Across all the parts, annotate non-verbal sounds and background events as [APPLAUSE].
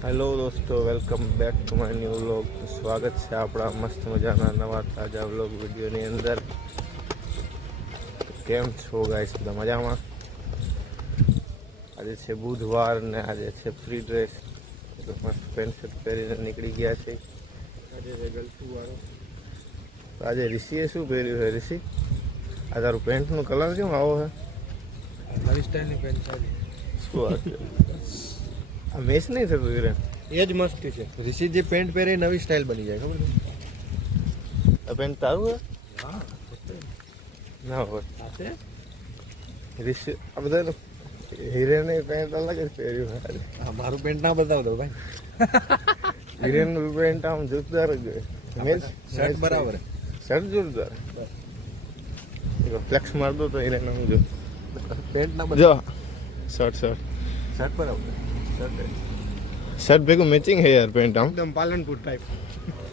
Hello દોસ્તો welcome back to my new vlog સ્વાગત છે આપણા મસ્ત મજાના નવા તાજા વ્લોગ વિડીયોની અંદર. કેમ છો ગાઈસ બધા મજામાં? આજે છે બુધવાર ને આજે છે ફ્રી ડ્રેસ મસ્ત પેન્ટ શર્ટ પહેરીને નીકળી ગયા છે. આજે છે આજે ઋષિએ શું પહેર્યું છે? ઋષિ આ તારું પેન્ટનો કલર કેમ આવો છે? સ્ટાઇલની પેન્ટ છે શું વાત? આ મેચ નહીં થતું હિરેન એ જ મસ્તી છે. ઋષિ જે પેન્ટ પહેરે નવી સ્ટાઇલ બની જાય ખબર છે? આ પેન્ટ તારું હા? ના હોય. રિશી આ બધા હિરેને પેન્ટ અલગ જ પહેર્યું હા મારું પેન્ટ ના બતાવ દો ભાઈ. હિરેનનું પેન્ટ આમ જોરદાર જ મેસ મેચ શર્ટ બરાબર શર્ટ જોરદાર. ફ્લેક્સ માર દો તો હિરેન આમ જો. પેન્ટ ના જો શર્ટ શર્ટ શર્ટ બરાબર શર્ટ ભેગું મેચિંગ હે યાર પેન્ટ આમ. એકદમ પાલનપુર ટાઈપ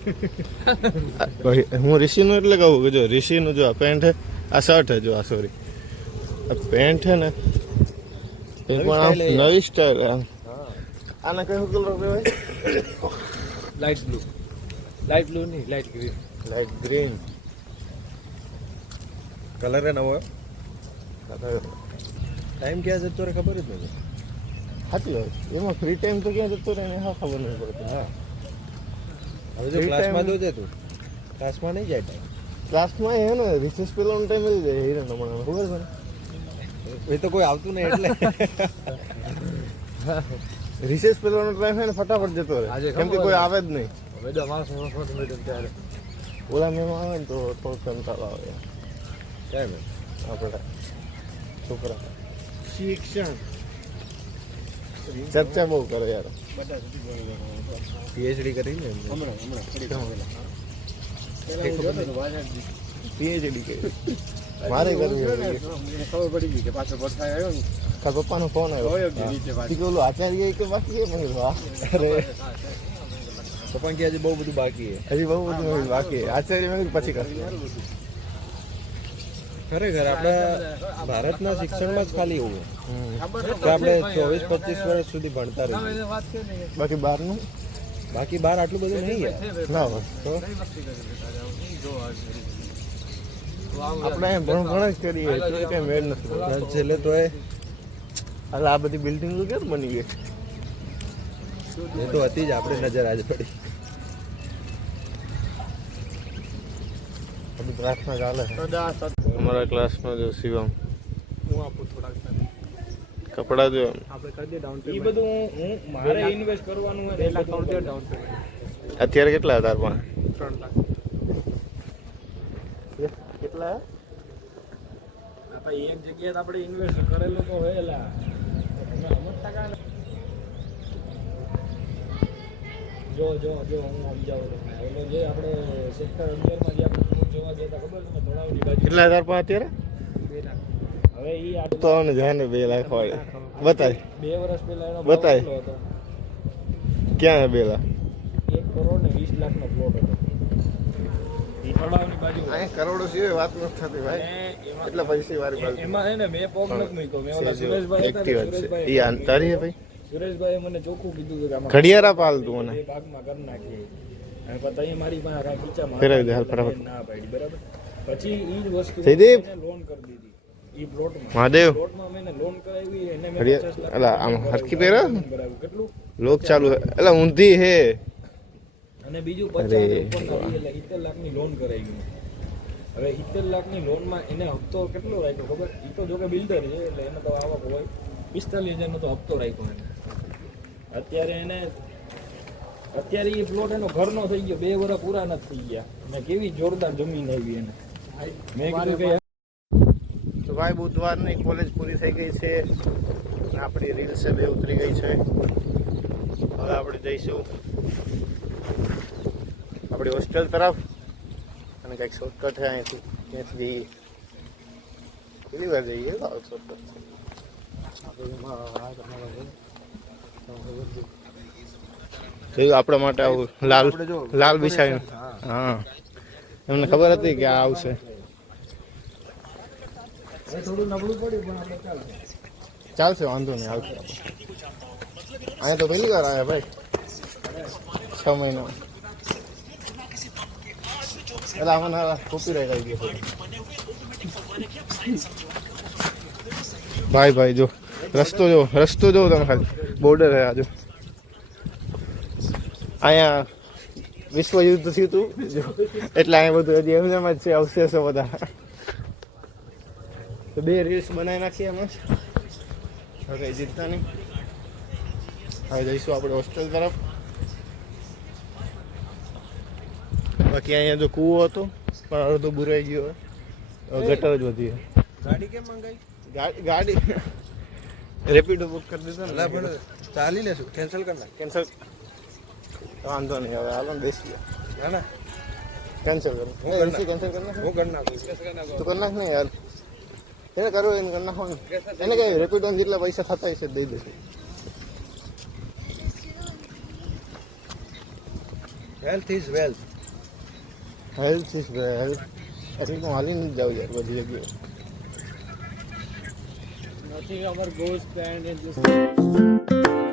[LAUGHS] ભાઈ, હું ઋષિનું એટલે કહું કે જો ઋષિનું જો આ પેન્ટ હે આ શર્ટ હે જો આ સોરી આ પેન્ટ હે ને એ નવી પણ આમ. નવી સ્ટાઈલ આમ. આના કયો કલર કહેવાય? લાઈટ બ્લુ લાઇટ બ્લુ નહીં light green light green colour હે નવો ટાઈમ ક્યાં જતો ખબર જ નથી. સાચી વાત. એમાં ફ્રી ટાઈમ તો ક્યાં જતો રહે ને? હા ખબર નહીં પડતી હા. હવે જો ક્લાસમાં time- જોજે તું ક્લાસમાં નહીં જાય ટાઈમ ક્લાસમાં હે ને રિસેસ પેલાનો ટાઈમ મળી જાય હિરેન હમણાં. ખબર છે એ તો કોઈ આવતું નહીં એટલે. રિસેસ પેલાનો ટાઈમ હે ને ફટાફટ જતો રહે. આજે કેમ કે કોઈ આવે જ નહીં. હવે જો અમારા સમય મેડમ ત્યારે. ઓલા મેમ આવે ને તો થોડોક કંટાળો આવે. કેમ? આપણે છોકરા. શિક્ષણ. ચર્ચા બહુ કરે યાર. પીએચડી કરી ને પીએચડી કરી મારે કરવી ખબર પડી ગઈ કે પાછો વરસાદ આવ્યો ને. કાલ પપ્પાનો ફોન આવ્યો. કે ઓલું આચાર્ય કે બાકી. અરે. પપ્પા કે હજી બહુ બધું બાકી હજી બહુ બધું બાકી આચાર્ય પછી કરશું ખરેખર આપણા ભારતના શિક્ષણમાં જ ખાલી એવું કે આપણે ચોવીસ પચીસ વર્ષ સુધી ભણતા રહીએ. બાકી બહારનું? બાકી બહાર આટલું બધું નહીં યાર ના તો? આપણે ભણ ભણ જ કરીએ તો કઈ મેળ નથી છેલ્લે તો એ હાલ આ બધી બિલ્ડિંગ કેમ બની ગઈ? એ તો હતી જ આપણી નજર આજે પડી. બધી પ્રાર્થના ચાલે છે. અમારા ક્લાસમાં જો શિવમ. હું આપું થોડાક કપડા જો આપણે કરી દે ડાઉન એ બધું હું મારે ઇન્વેસ્ટ કરવાનું હોય બે લાખ કરી દે ડાઉન પેમેન્ટ અત્યારે કેટલા હતા પણ? 3 લાખ. કેટલા? આપણે એક જગ્યાએ આપણે ઇન્વેસ્ટ કરેલું તો હોય એલા. તમે સમજતા કાં નથી? જો જો જો હું સમજાવું તમને. ઓલો જે આપણે સેક્ટર અગિયારમાં જે આપણે જોવા ગયા હતા ખબર તમને? કેટલા હજાર પણ અત્યારે? હવે એ આ તો ને ધ્યાને બે લાખ હોય બતાય. બે વર્ષ પહેલા એનો બતાય. ક્યાં હે બેલા? એક કરોડ ને વીસ લાખનો પ્લોટ હતો. કરોડો સિવાય વાત નથી થતી ભાઈ. એમાં એટલા પૈસા વાળી બાજુ? એમાં હે ને મેં પોગ નથી મૂક્યો. મેં ઓલા સુરેશભાઈ હતા છે. સુરેશભાઈ એ હે ભાઈ. સુરેશભાઈએ મને ચોખ્ખું કીધું કે આમાં ઘડિયાળા પાલ તું મને. ભાગમાં કરી નાખીએ. અને પછી મારી પાસે ખીચામાં ફેરવી દે, હાલ ફટાફટ. ના પાડી બરાબર? પછી એ જ વસ્તુ જયદીપ. લોન કરી દીધી. એ પ્લોટમાં મહાદેવ? પ્લોટમાં મેં લોન કરાવી એને મેં ઘડિયાળ- 50 લાખ અલા, આમ લોન હરખી કરાવ્યું. પહેરો? લોન કરાવ્યું. કેટલું? લોક ચાલુ એટલે ઊંધી હે. અને બીજું. પચાસ એટલે સિત્તેર લાખની લોન કરાવી હવે સિત્તેર લાખની લોનમાં એને હપ્તો કેટલો રાખ્યો ખબર? એ તો જોકે બિલ્ડર છે એટલે એને તો આવક હોય. પિસ્તાલીસ હજારનો તો હપ્તો રાખ્યો એને. અત્યારે એને અત્યારે એ પ્લોટ એનો ઘરનો થઈ ગયો. બે વર્ષ પૂરા નથી થઈ ગયા. અને કેવી જોરદાર જમીન આવી એને. તો ભાઈ બુધવારની કોલેજ પૂરી થઈ ગઈ છે. આપણી રીલ્સ બે ઉતરી ગઈ છે. હવે આપણે જઈશું. આપણી હોસ્ટેલ તરફ. અને કંઈક શોર્ટકટ છે અહીંથી. ત્યાંથી જઈએ? કેટલી વાર જઈએ શોર્ટકટ આપણા માટે આવું લાલ લાલ બિછાવ્યું હા. એમને ખબર હતી કે આ આવશે. ચાલશે વાંધો નહીં આવશે. અહીંયા તો પહેલી વાર આવ્યા ભાઈ. છ મહિના. એટલે આમાં રહી આવી ગયો ભાઈ ભાઈ જો રસ્તો જો રસ્તો જો તમે ખાલી. બોર્ડર હે આજો અહીંયા વિશ્વયુદ્ધ થયું હતું એટલે અહીંયા બધું હજી એમ જ છે અવશેષો બધા. તો બે રીલ્સ બનાવી નાખીએ જ હવે જીતતા નહીં હવે જઈશું આપણે હોસ્ટેલ તરફ. બાકી અહીંયા જો કૂવો હતો પણ અડધો બુરાઈ ગયો ગટર જ વધી ગાડી કેમ મંગાવી ગાડી. [LAUGHS] રેપિડો બુક કરી દીધો ચાલી લેશું. કેન્સલ કરી નાખ. કેન્સલ વાંધો નહીં હવે હાલો ને બેસીએ. ના ના. કેન્સલ કરો. હું કેન્સલ કરી નાખ? હું કરી નાખું. તું કરી નાખ ને યાર. એને કરવું એને કરી નાખો ને એને કઈ રેપિડો જેટલા પૈસા થતા હશે દઈ દેશે health is wealth health is health એટલે તો હાલીને જ જાઉં યાર બધી જગ્યાએ. Nothing our goes planned in this.